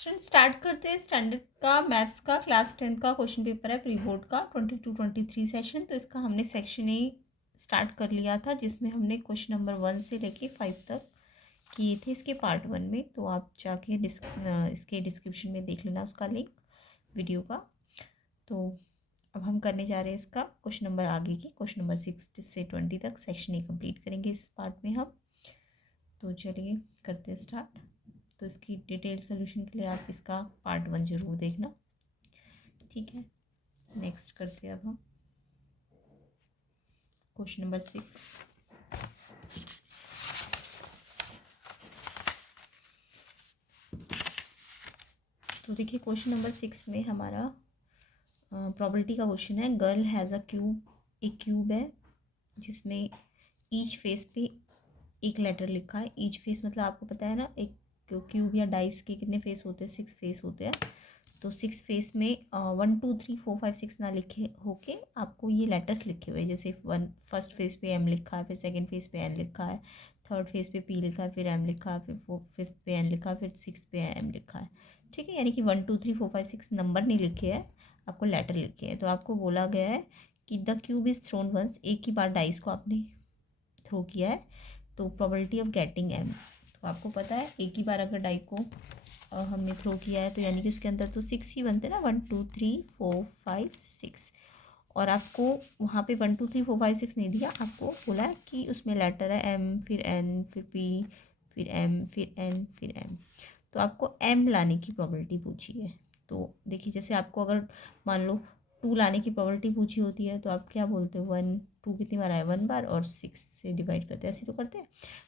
Student start करते हैं standard का मैथ्स का क्लास 10th का क्वेश्चन पेपर है प्री बोर्ड का 22-23 सेशन। तो इसका हमने सेक्शन ए स्टार्ट कर लिया था जिसमें हमने क्वेश्चन नंबर 1 से लेके 5 तक किए थे इसके पार्ट 1 में। तो आप जाके इसके डिस्क्रिप्शन में देख लेना उसका लिंक वीडियो का। तो अब हम करने जा रहे हैं इसका क्वेश्चन नंबर आगे की क्वेश्चन नंबर 6 से 20 तक सेक्शन ए कंप्लीट करेंगे इस पार्ट में हम। तो चलिए करते हैं स्टार्ट। तो इसकी डिटेल सोल्यूशन के लिए आप इसका पार्ट 1 ज़रूर देखना, ठीक है। नेक्स्ट करते हैं अब हम क्वेश्चन नंबर 6। तो देखिए क्वेश्चन नंबर 6 में हमारा प्रोबेबिलिटी का क्वेश्चन है। गर्ल हैज़ अ क्यूब, एक क्यूब है जिसमें ईच फेस पे एक लेटर लिखा है। ईच फेस मतलब आपको पता है ना, एक क्यूब या डाइस के कितने फेस होते हैं, 6 फेस होते हैं। तो 6 फेस में 1 2 3 4 5 6 ना लिखे होके आपको ये लेटर्स लिखे हुए हैं। जैसे फर्स्ट फेस पे एम लिखा है, फिर सेकंड फेस पे एन लिखा है, थर्ड फेस पे पी लिखा है, फिर एम लिखा है, फिर फिफ्थ पे एन लिखा है, फिर सिक्स पे एम लिखा है, ठीक है। यानी कि 1 2 3 4 5 6 नंबर नहीं लिखे हैं, आपको लेटर लिखे हैं। तो आपको बोला गया है कि the cube is thrown once, एक ही बार डाइस को आपने थ्रो किया है। तो प्रोबेबिलिटी ऑफ गेटिंग एम, तो आपको पता है एक ही बार अगर डाई को हमने थ्रो किया है तो यानी कि उसके अंदर तो 6 ही बनते हैं ना, 1 2 3 4 5 6। और आपको वहाँ पे 1 2 3 4 5 6 नहीं दिया, आपको बोला है कि उसमें लेटर है एम, फिर एन, फिर पी, फिर एम, फिर एन, फिर एम। तो आपको एम लाने की प्रोबेबिलिटी पूछी है। तो देखिए जैसे आपको अगर मान लो 2 लाने की प्रोबेबिलिटी पूछी होती है तो आप क्या बोलते हो, 1 2 कितनी बार आया, 1 बार, और 6 से डिवाइड करते हैं, ऐसे तो करते हैं।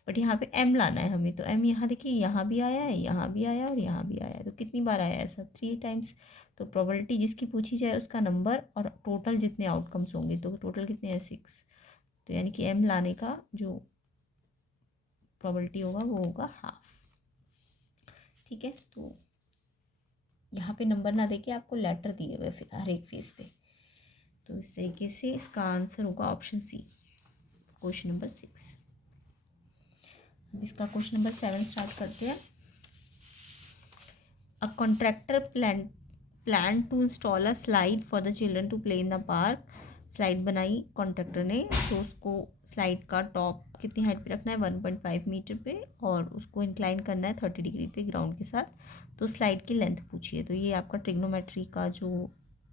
बट यहाँ पे एम लाना है हमें, तो एम यहाँ देखिए यहाँ भी आया है, यहाँ भी आया है और यहाँ भी आया है। तो कितनी बार आया है ऐसा, 3 टाइम्स। तो प्रोबेबिलिटी जिसकी पूछी जाए उसका नंबर और टोटल जितने आउटकम्स होंगे, तो टोटल कितने हैं, 6। तो यानी कि एम लाने का जो प्रोबेबिलिटी होगा वो होगा हाफ, ठीक है। तो यहाँ पे नंबर ना देके आपको लेटर दिए हुए हर एक फेस पे। तो इस तरीके से इसका आंसर होगा ऑप्शन सी, क्वेश्चन नंबर 6। अब इसका क्वेश्चन नंबर 7 स्टार्ट करते हैं। A contractor plan to install a slide for the children to play in the park. Slide बनाई कॉन्ट्रैक्टर ने, तो उसको स्लाइड का टॉप कितनी हाइट पे रखना है, 1.5 मीटर पे, और उसको इंक्लाइन करना है 30 डिग्री पे ग्राउंड के साथ। तो स्लाइड की लेंथ पूछी है। तो ये आपका ट्रिग्नोमेट्री का जो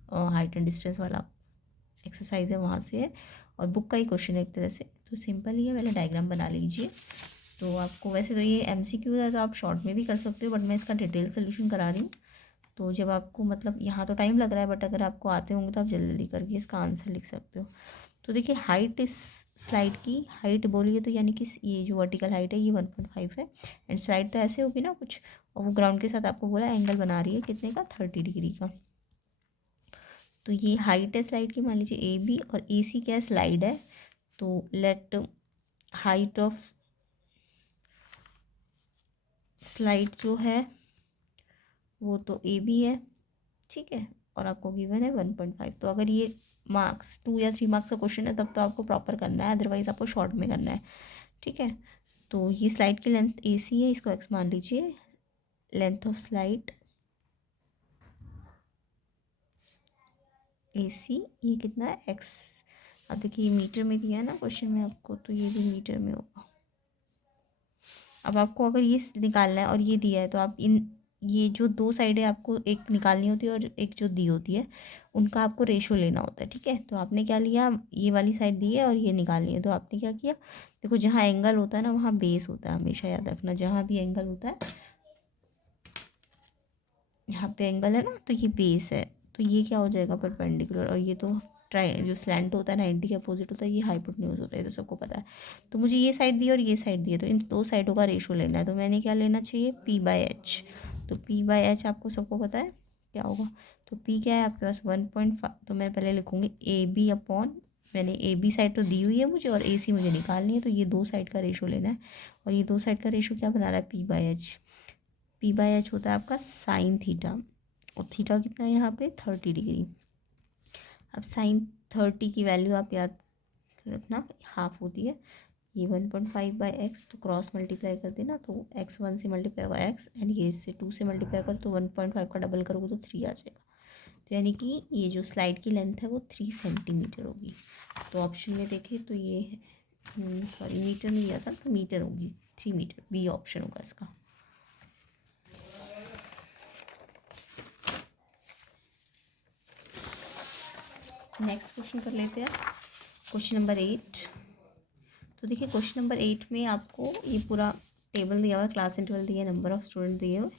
हाइट एंड डिस्टेंस वाला एक्सरसाइज है वहाँ से है, और बुक का ही क्वेश्चन है एक तरह से। तो सिंपल ही है, पहले डायग्राम बना लीजिए। तो आपको वैसे तो ये MCQ है तो आप शॉर्ट में भी कर सकते हो, बट मैं इसका डिटेल सोल्यूशन करा रही हूँ। तो जब आपको मतलब यहाँ तो टाइम लग रहा है, बट अगर आपको आते होंगे तो आप जल्दी जल्दी करके इसका आंसर लिख सकते हो। तो देखिए हाइट इस स्लाइड की हाइट बोलिए तो यानी कि ये जो वर्टिकल हाइट है ये 1.5 है, एंड स्लाइड तो ऐसे होगी ना कुछ, और वो ग्राउंड के साथ आपको बोला एंगल बना रही है कितने का, 30 डिग्री का। तो ये हाइट है स्लाइड की, मान लीजिए AB, और AC क्या है, स्लाइड है। तो लेट हाइट ऑफ स्लाइड जो है वो तो AB है, ठीक है। और आपको गिवन है 1.5। तो अगर ये मार्क्स 2 या 3 मार्क्स का क्वेश्चन है तब तो आपको प्रॉपर करना है, अदरवाइज आपको शॉर्ट में करना है, ठीक है। तो ये स्लाइड की लेंथ AC है, इसको x मान लीजिए। लेंथ ऑफ स्लाइड AC ये कितना है, x। अब देखिए ये मीटर में दिया है ना क्वेश्चन में आपको, तो ये भी मीटर में होगा। अब आपको अगर ये निकालना है और ये दिया है तो आप ये जो दो साइडें आपको एक निकालनी होती है और एक जो दी होती है उनका आपको रेशो लेना होता है, ठीक है। तो आपने क्या लिया, ये वाली साइड दी है और ये निकालनी है, तो आपने क्या किया, देखो जहाँ एंगल होता है ना वहाँ बेस होता है, हमेशा याद रखना, जहाँ भी एंगल होता है, यहाँ पे एंगल है ना तो ये बेस है। तो ये क्या हो जाएगा, परपेंडिकुलर, और ये तो ट्राई जो स्लैंट होता है 90 के अपोजिट होता है, ये हाइपोटेन्यूज होता है, तो सबको पता है। तो मुझे ये साइड दी और ये साइड दी है, तो इन दो साइडों का रेशो लेना है। तो मैंने क्या लेना चाहिए, P/H। तो P/H आपको सबको पता है क्या होगा। तो P क्या है आपके पास 1.5। तो मैं पहले लिखूँगी AB अपॉन, मैंने AB साइड तो दी हुई है मुझे और AC मुझे निकालनी है, तो ये दो साइड का रेशो लेना है। और ये दो साइड का रेशो क्या बना रहा है, P/H। P/H होता है आपका साइन थीटा, और थीटा कितना है यहाँ पे, 30 डिग्री। अब साइन 30 की वैल्यू आप याद रखना, हाफ होती है। ये 1.5 बाई एक्स, तो क्रॉस मल्टीप्लाई कर देना, तो एक्स 1 से मल्टीप्लाई होगा एक्स, एंड ये इससे 2 से मल्टीप्लाई करो तो 1.5 का डबल करोगे तो 3 आ जाएगा। तो यानी कि ये जो स्लाइड की लेंथ है वो 3 सेंटीमीटर होगी। तो ऑप्शन में देखें तो ये सॉरी मीटर में दिया था तो मीटर होगी, 3 मीटर, बी ऑप्शन होगा इसका। नेक्स्ट क्वेश्चन कर लेते हैं, क्वेश्चन नंबर 8। तो देखिए क्वेश्चन नंबर 8 में आपको ये पूरा टेबल दिया हुआ है, क्लास इंटरवल दिया है, नंबर ऑफ स्टूडेंट दिए हुए।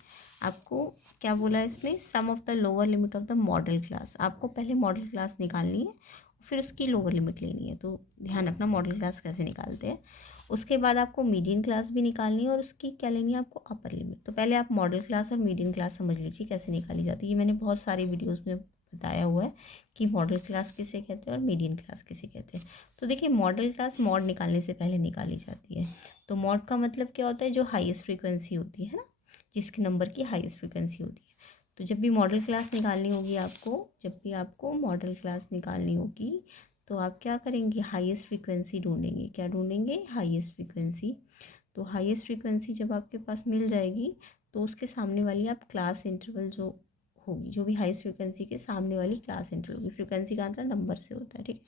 आपको क्या बोला है इसमें, sum of the lower limit of the model class. आपको पहले मॉडल क्लास निकालनी है, फिर उसकी लोअर लिमिट लेनी है। तो ध्यान रखना मॉडल क्लास कैसे निकालते हैं। उसके बाद आपको मीडियन क्लास भी निकालनी है और उसकी क्या लेनी है आपको, अपर लिमिट। तो पहले आप मॉडल क्लास और मीडियन क्लास समझ लीजिए कैसे निकाली जाती है। ये मैंने बहुत सारी वीडियोज़ में बताया हुआ है कि मॉडल क्लास किसे कहते हैं और मीडियन क्लास किसे कहते हैं। तो देखिए मॉडल क्लास मॉड निकालने से पहले निकाली जाती है। तो मॉड का मतलब क्या होता है, जो हाईएस्ट फ्रीक्वेंसी होती है ना, जिसके नंबर की हाईएस्ट फ्रीक्वेंसी होती है। तो जब भी मॉडल क्लास निकालनी होगी आपको, जब भी आपको मॉडल क्लास निकालनी होगी तो आप क्या करेंगे, हाईएस्ट फ्रीक्वेंसी ढूंढेंगे। क्या ढूंढेंगे, हाईएस्ट फ्रीक्वेंसी। तो हाईएस्ट फ्रीक्वेंसी जब आपके पास मिल जाएगी तो उसके सामने वाली आप क्लास इंटरवल जो होगी, जो भी हाईएस्ट फ्रीक्वेंसी के सामने वाली क्लास इंटरवल होगी, फ्रीक्वेंसी का आंसर नंबर से होता है, ठीक है।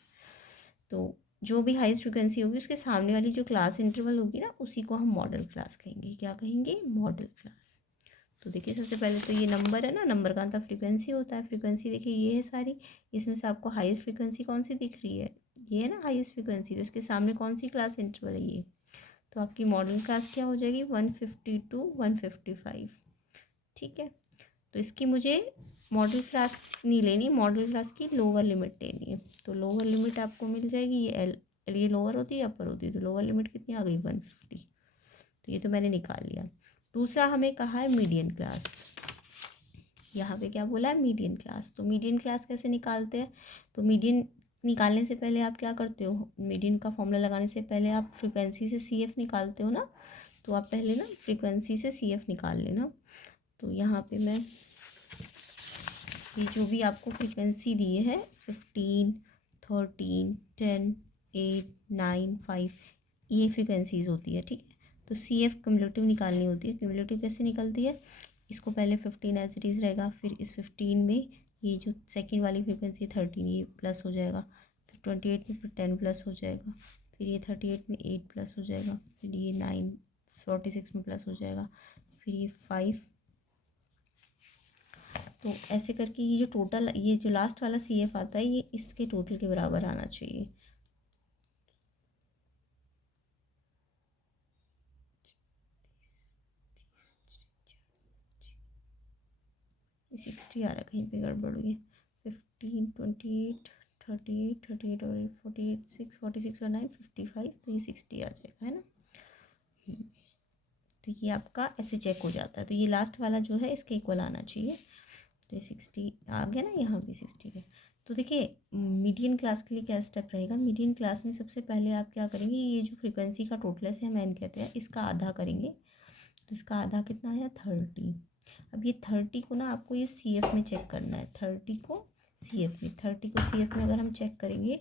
तो जो भी हाईएस्ट फ्रीक्वेंसी होगी उसके सामने वाली जो क्लास इंटरवल होगी ना, उसी को हम मॉडल क्लास कहेंगे। क्या कहेंगे, मॉडल क्लास। तो देखिए सबसे पहले तो ये नंबर है ना, नंबर का आंसर फ्रीक्वेंसी होता है। फ्रीक्वेंसी देखिए ये है सारी, इसमें से आपको हाईएस्ट फ्रीक्वेंसी कौन सी दिख रही है, ये है ना हाईएस्ट फ्रीक्वेंसी। तो इसके सामने कौन सी क्लास इंटरवल है, ये। तो आपकी मॉडल क्लास क्या हो जाएगी, 150 to 155, ठीक है। तो इसकी मुझे मॉडल क्लास नहीं लेनी, मॉडल क्लास की लोअर लिमिट लेनी है। तो लोअर लिमिट आपको मिल जाएगी, ये एल, ये लोअर होती है अपर होती है। तो लोअर लिमिट कितनी आ गई, 150। तो ये तो मैंने निकाल लिया। दूसरा हमें कहा है मीडियन क्लास। यहाँ पे क्या बोला है, मीडियन क्लास। तो मीडियन क्लास कैसे निकालते हैं, तो मीडियन निकालने से पहले आप क्या करते हो, मीडियन का फॉर्मूला लगाने से पहले आप फ्रीक्वेंसी से सी एफ निकालते हो ना। तो आप पहले ना फ्रीक्वेंसी से सी एफ निकाल लेना। तो यहाँ पे मैं ये जो भी आपको फ्रीक्वेंसी दिए है 15, 13, 10, 8, 9, 5, ये फ्रीक्वेंसीज होती है, ठीक है। तो सी एफ क्यूमुलेटिव निकालनी होती है। क्यूमुलेटिव कैसे निकलती है, इसको पहले 15 एज इट इज़ रहेगा, फिर इस 15 में ये जो सेकंड वाली फ्रीक्वेंसी 13 ये प्लस हो जाएगा, फिर 28 में फिर 10 प्लस हो जाएगा, फिर ये 38 में 8 प्लस हो जाएगा, फिर ये 9 46 में प्लस हो जाएगा, फिर ये 5। तो ऐसे करके ये जो टोटल, ये जो लास्ट वाला सी एफ आता है ये इसके टोटल के बराबर आना चाहिए। ये 60 आ रहा है, कहीं पे गड़बड़ हुई है। 15, 28, 38, 38 और 48, 46 और 9 55, तो ये 60 आ जाएगा, है ना। तो ये आपका ऐसे चेक हो जाता है। तो ये लास्ट वाला जो है इसके इक्वल आना चाहिए। तो 60 आ गया ना, यहाँ भी 60 है। तो देखिए मीडियन क्लास के लिए क्या स्टेप रहेगा, मीडियन क्लास में सबसे पहले आप क्या करेंगे, ये जो फ्रीक्वेंसी का टोटल है, हम एन कहते हैं, इसका आधा करेंगे। तो इसका आधा कितना आया, 30। अब ये 30 को ना आपको ये सी एफ में चेक करना है। 30 को सी एफ में, 30 को सी एफ में अगर हम चेक करेंगे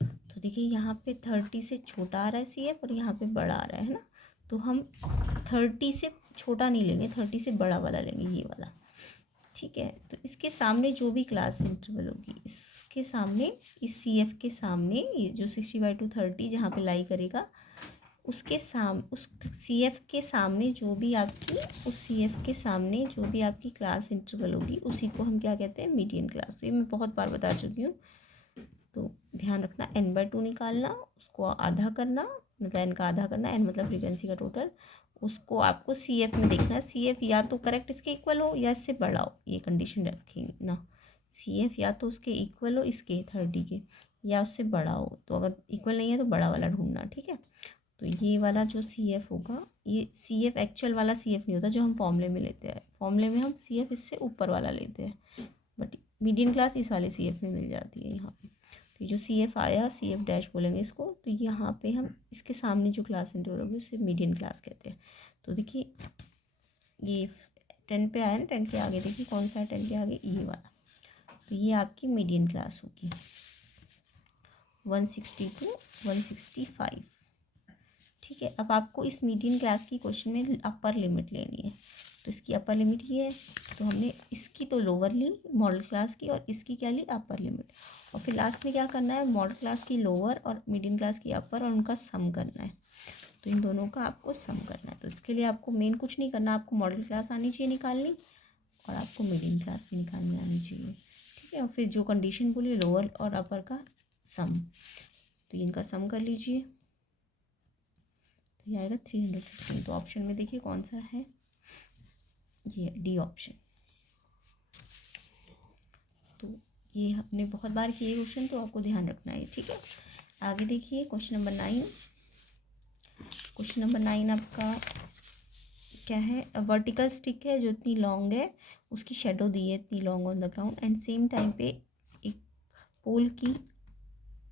तो देखिए यहाँ पे 30 से छोटा आ रहा है सी एफ और यहाँ पे बड़ा आ रहा है ना। तो हम 30 से छोटा नहीं लेंगे, 30 से बड़ा वाला लेंगे, ये वाला, ठीक है। तो इसके सामने जो भी क्लास इंटरवल होगी, इसके सामने, इस सी एफ के सामने, ये जो 60/230 जहाँ पे लाई करेगा, उसके उस सी एफ के सामने जो भी आपकी, उस सी एफ के सामने जो भी आपकी क्लास इंटरवल होगी, उसी को हम क्या कहते हैं, मीडियन क्लास। तो ये मैं बहुत बार बता चुकी हूँ। तो ध्यान रखना, n/2 निकालना, उसको आधा करना, मतलब n का आधा करना, n मतलब फ्रीक्वेंसी का टोटल, उसको आपको सी एफ में देखना है। सी एफ या तो करेक्ट इसके इक्वल हो या इससे बड़ा हो, ये कंडीशन रखेंगे ना। सी एफ या तो उसके इक्वल हो, इसके 30 के, या उससे बड़ा हो। तो अगर इक्वल नहीं है तो बड़ा वाला ढूंढना, ठीक है। तो ये वाला जो सी एफ होगा, ये सी एफ एक्चुअल वाला सी एफ नहीं होता जो हम फॉर्मूले में लेते हैं। फॉर्मूले में हम सी एफ इससे ऊपर वाला लेते हैं, बट मीडियन क्लास इस वाले सी एफ में मिल जाती है यहाँ पे। तो ये जो सी एफ आया, सी एफ डैश बोलेंगे इसको। तो यहाँ पे हम इसके सामने जो क्लास इंटरवल होगी उसे मीडियन क्लास कहते हैं। तो देखिए ये 10 पे आया ना, 10 के आगे देखिए कौन सा है, 10 के आगे ये वाला। तो ये आपकी मीडियन क्लास होगी। 160 to 165। ठीक है, अब आपको इस मीडियन क्लास की क्वेश्चन में अपर लिमिट लेनी है। तो इसकी अपर लिमिट ये है, तो हमने इसकी तो लोअर ली मॉडल क्लास की, और इसकी क्या ली, अपर लिमिट। और फिर लास्ट में क्या करना है, मॉडल क्लास की लोअर और मीडियन क्लास की अपर, और उनका सम करना है। तो इन दोनों का आपको सम करना है। तो इसके लिए आपको मेन कुछ नहीं करना, आपको मॉडल क्लास आनी चाहिए निकालनी, और आपको मीडियन क्लास भी निकालनी आनी चाहिए। ठीक है, और फिर जो कंडीशन बोली लोअर और अपर का सम, तो इनका सम कर लीजिए, तो ये आएगा 315। तो ऑप्शन में देखिए कौन सा है, ये डी ऑप्शन। तो ये हमने बहुत बार किए क्वेश्चन, तो आपको ध्यान रखना है। ठीक है, आगे देखिए क्वेश्चन नंबर 9। क्वेश्चन नंबर 9 आपका क्या है, वर्टिकल स्टिक है जो इतनी लॉन्ग है, उसकी शेडो दी है इतनी long on the ground, and same time पे एक पोल की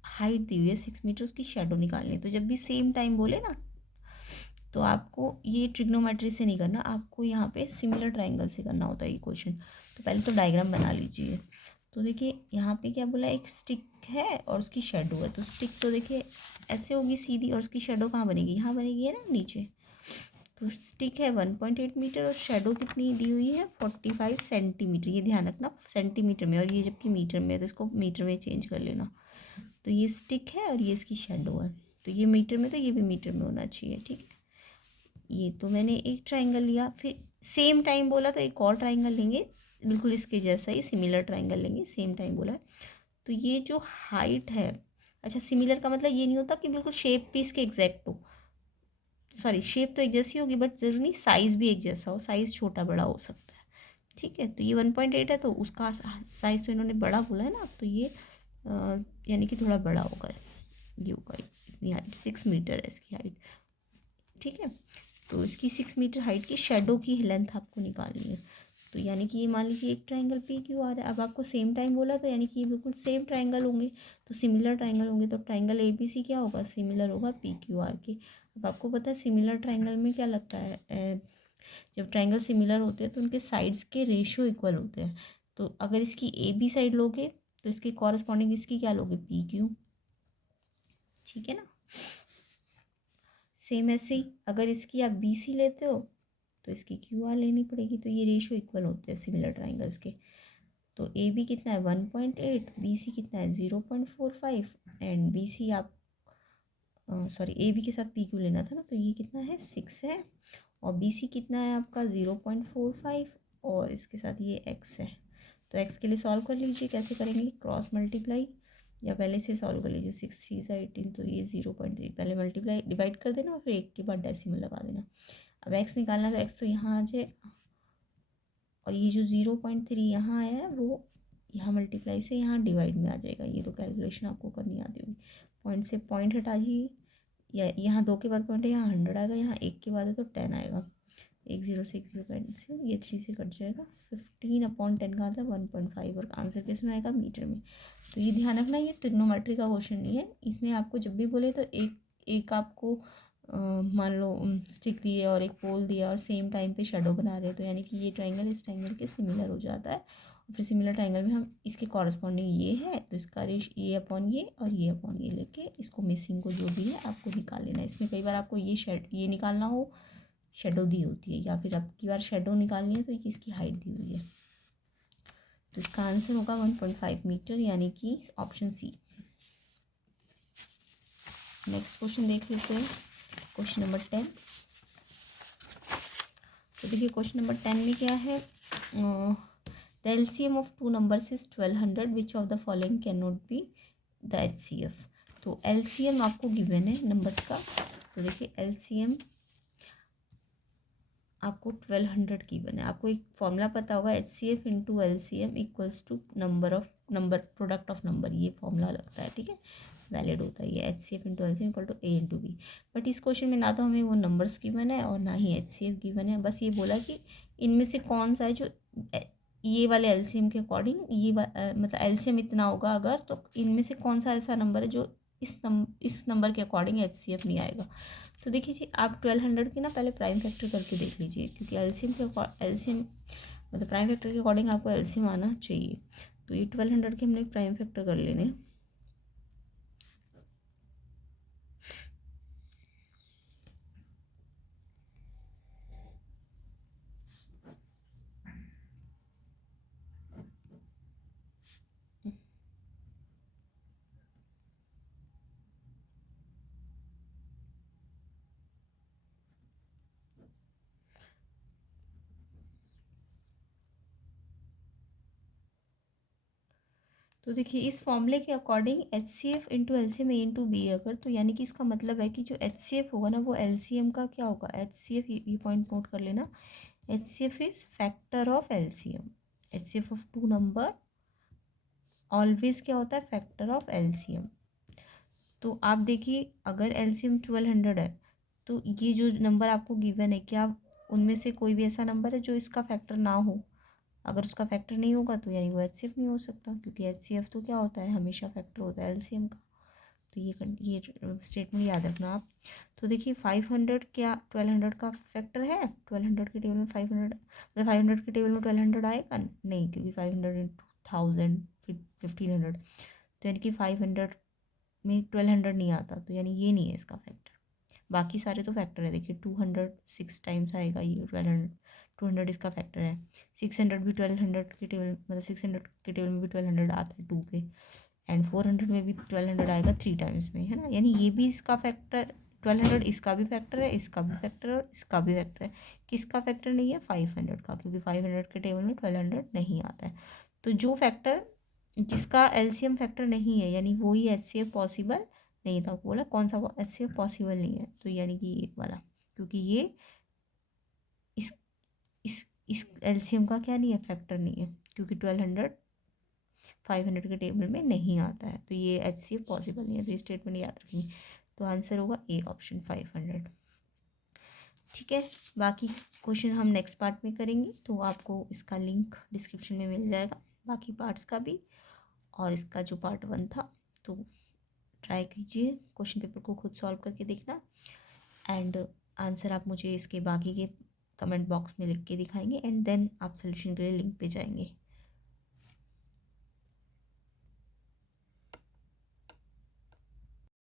हाइट दी हुई है 6 मीटर, उसकी शेडो निकालनी है। तो जब भी सेम टाइम बोले ना, तो आपको ये ट्रिग्नोमेट्री से नहीं करना, आपको यहाँ पे सिमिलर ट्राइंगल से करना होता है ये क्वेश्चन। तो पहले तो डायग्राम बना लीजिए। तो देखिए यहाँ पे क्या बोला, एक स्टिक है और उसकी शेडो है। तो स्टिक तो देखिए ऐसे होगी सीधी, और उसकी शेडो कहाँ बनेगी, यहाँ बनेगी है ना नीचे। तो स्टिक है 1.8 मीटर, और शेडो कितनी दी हुई है 45 सेंटीमीटर। ये ध्यान रखना सेंटीमीटर में, और ये जबकि मीटर में है तो इसको मीटर में चेंज कर लेना। तो ये स्टिक है और ये इसकी शेडो है, तो ये मीटर में, तो ये भी मीटर में होना चाहिए। ठीक है, ये तो मैंने एक ट्राइंगल लिया, फिर सेम टाइम बोला तो एक और ट्राइंगल लेंगे बिल्कुल इसके जैसा ही, सिमिलर ट्राइंगल लेंगे, सेम टाइम बोला है। तो ये जो हाइट है, अच्छा सिमिलर का मतलब ये नहीं होता कि बिल्कुल शेप भी इसके एग्जैक्ट हो, सॉरी शेप तो एक जैसी होगी बट ज़रूरी नहीं साइज़ भी एक जैसा हो, साइज़ छोटा बड़ा हो सकता है। ठीक है, तो ये 1.8 है, तो उसका साइज़ तो इन्होंने बड़ा बोला है ना, तो ये यानी कि थोड़ा बड़ा होगा, ये होगा इतनी हाइट, 6 मीटर है इसकी हाइट। ठीक है, तो इसकी 6 मीटर हाइट की शेडो की लेंथ आपको निकालनी है। तो यानी कि ये मान लीजिए एक ट्राइंगल पी क्यू आर है। अब आपको सेम टाइम बोला, तो यानी कि ये बिल्कुल सेम ट्राइंगल होंगे, तो सिमिलर ट्राइंगल होंगे। तो ट्राइंगल ए बी सी क्या होगा, सिमिलर होगा पी क्यू आर के। अब आपको पता है सिमिलर ट्राइंगल में क्या लगता है, जब ट्राइंगल सिमिलर होते हैं तो उनके साइड्स के रेशियो इक्वल होते हैं। तो अगर इसकी ए बी साइड लोगे तो इसके कॉरस्पॉन्डिंग इसकी क्या लोगे, पी क्यू। ठीक है ना, सेम ऐसे ही अगर इसकी आप बी सी लेते हो तो इसकी क्यू आर लेनी पड़ेगी। तो ये रेशियो इक्वल होते हैं सिमिलर ट्राइंगल्स के। तो ए बी कितना है 1.8, बी सी कितना है 0.45, एंड बी सी आप सॉरी ए बी के साथ पी क्यू लेना था ना, तो ये कितना है 6 है, और बी सी कितना है आपका 0.45, और इसके साथ ये एक्स है। तो एक्स के लिए सॉल्व कर लीजिए, कैसे करेंगे, क्रॉस मल्टीप्लाई, या पहले से सॉल्व कर लीजिए। 6 3 18, तो ये 0.3, पहले मल्टीप्लाई डिवाइड कर देना और फिर एक के बाद डेसिमल लगा देना। अब एक्स निकालना, तो एक्स तो यहाँ आ जाए, और ये जो 0.3 यहाँ आया है वो यहाँ मल्टीप्लाई से यहाँ डिवाइड में आ जाएगा। ये तो कैलकुलेशन आपको करनी आती होगी। पॉइंट से पॉइंट हटा दीजिए, या यहाँ 2 के बाद पॉइंट है, यहाँ 100 आएगा, यहाँ 1 के बाद है तो 10 आएगा। 1 0 से 1 0 कैंसिल, ये 3 से कट जाएगा। 15/10 का आता है 1.5, और आंसर किस में आएगा, मीटर में। तो ये ध्यान रखना, ये ट्रिग्नोमेट्री का क्वेश्चन नहीं है। इसमें आपको जब भी बोले तो एक आपको मान लो स्टिक दिए और एक पोल दिया और सेम टाइम पे शेडो बना रहे हैं, तो यानी कि ये ट्राइंगल इस ट्राइंगल के सिमिलर हो जाता है। और फिर सिमिलर ट्राइंगल में हम इसके कॉरस्पॉन्डिंग ये है, तो इसका रेश ये अपॉन ये और ये अपॉन ये लेके इसको मिसिंग को जो भी है आपको निकाल लेना है। इसमें कई बार आपको ये निकालना हो, शेडो दी होती है, या फिर अब की बार शेडो निकालनी है तो इसकी हाइट दी हुई है। तो इसका आंसर होगा 1.5 मीटर, यानी कि ऑप्शन सी। नेक्स्ट क्वेश्चन देख लेते हैं, क्वेश्चन नंबर 10। तो देखिए क्वेश्चन नंबर 10 में क्या है, the LCM of two numbers is 1200, which of the following can not be the HCF. तो एलसीएम आपको गिवन है नंबर्स का। तो देखिए एलसीएम आपको 1200 गिवन है। आपको एक फॉर्मूला पता होगा, HCF into LCM equals to number product of number, ये फॉर्मूला लगता है। ठीक है, वैलिड होता है ये, HCF into LCM equal to A into B. But इस क्वेश्चन में ना तो हमें वो नंबर्स गिवन है और ना ही एचसीएफ गिवन है। बस ये बोला कि इनमें से कौन सा है जो ये वाले एलसीएम के अकॉर्डिंग मतलब एलसीएम इतना होगा अगर, तो इनमें से कौन सा ऐसा नंबर है जो इस नंबर के अकॉर्डिंग एचसीएफ नहीं आएगा। तो देखिए जी, आप 1200 की ना पहले प्राइम फैक्टर करके देख लीजिए, क्योंकि एलसीएम मतलब प्राइम फैक्टर के अकॉर्डिंग आपको एलसीएम आना चाहिए। तो ये 1200 के हमने प्राइम फैक्टर कर लेने, तो देखिए इस फॉर्मूले के according H C F into L C M A into B अगर, तो यानी कि इसका मतलब है कि जो एच सी एफ होगा ना वो एल सी एम का क्या होगा, एच सी एफ, ये पॉइंट नोट कर लेना, H C F is factor of L C M, H C F of two number always क्या होता है, factor of L C M. तो आप देखिए अगर एल सी एम 1200 है तो ये जो नंबर आपको गिवन है क्या उनमें से कोई भी ऐसा नंबर है जो इसका फैक्टर ना हो, अगर उसका फैक्टर नहीं होगा तो यानी वो एच सी एफ नहीं हो सकता, क्योंकि एच सी एफ तो क्या होता है, हमेशा फैक्टर होता है एल सी एम का। तो ये स्टेटमेंट याद रखना आप। तो देखिए 500 क्या 1200 का फैक्टर है, 1200 के टेबल में 500, मतलब 500 के टेबल में 1200 आएगा नहीं, क्योंकि 500 इंटू 1000 फिर 1500, तो यानी कि 500 में 1200 नहीं आता, तो यानी ये नहीं है इसका फैक्टर। बाकी सारे तो फैक्टर है, देखिए 200 6 टाइम्स आएगा, ये 1200 200 इसका फैक्टर है, 600 भी 1200 के टेबल, मतलब 600 के टेबल में भी 1200 आता है 2 पे, एंड 400 में भी 1200 आएगा 3 टाइम्स में, है ना, यानी ये भी इसका फैक्टर 1200 इसका भी फैक्टर है, इसका भी फैक्टर है और इसका भी फैक्टर है। किसका फैक्टर नहीं है, 500 का, क्योंकि 500 के टेबल में 1200 नहीं आता है। तो जो फैक्टर जिसका एलसीएम फैक्टर नहीं है यानी वो ही एचसीएफ पॉसिबल नहीं था, बोला कौन सा एचसीएफ पॉसिबल नहीं है, तो यानी कि ये वाला, क्योंकि ये इस इस एलसीएम का क्या नहीं है, फैक्टर नहीं है, क्योंकि 1200 500 के टेबल में नहीं आता है, तो ये एचसीएफ पॉसिबल नहीं है, तो ये स्टेटमेंट याद रखेंगे। तो आंसर होगा ए ऑप्शन 500। ठीक है, बाकी क्वेश्चन हम नेक्स्ट पार्ट में करेंगे, तो आपको इसका लिंक डिस्क्रिप्शन में मिल जाएगा, बाकी पार्ट्स का भी, और इसका जो पार्ट 1 था। तो ट्राई कीजिए, क्वेश्चन पेपर को खुद सॉल्व करके देखना, एंड आंसर आप मुझे इसके बाकी के कमेंट बॉक्स में लिख के दिखाएंगे, एंड देन आप सोल्यूशन के लिए लिंक पे जाएंगे।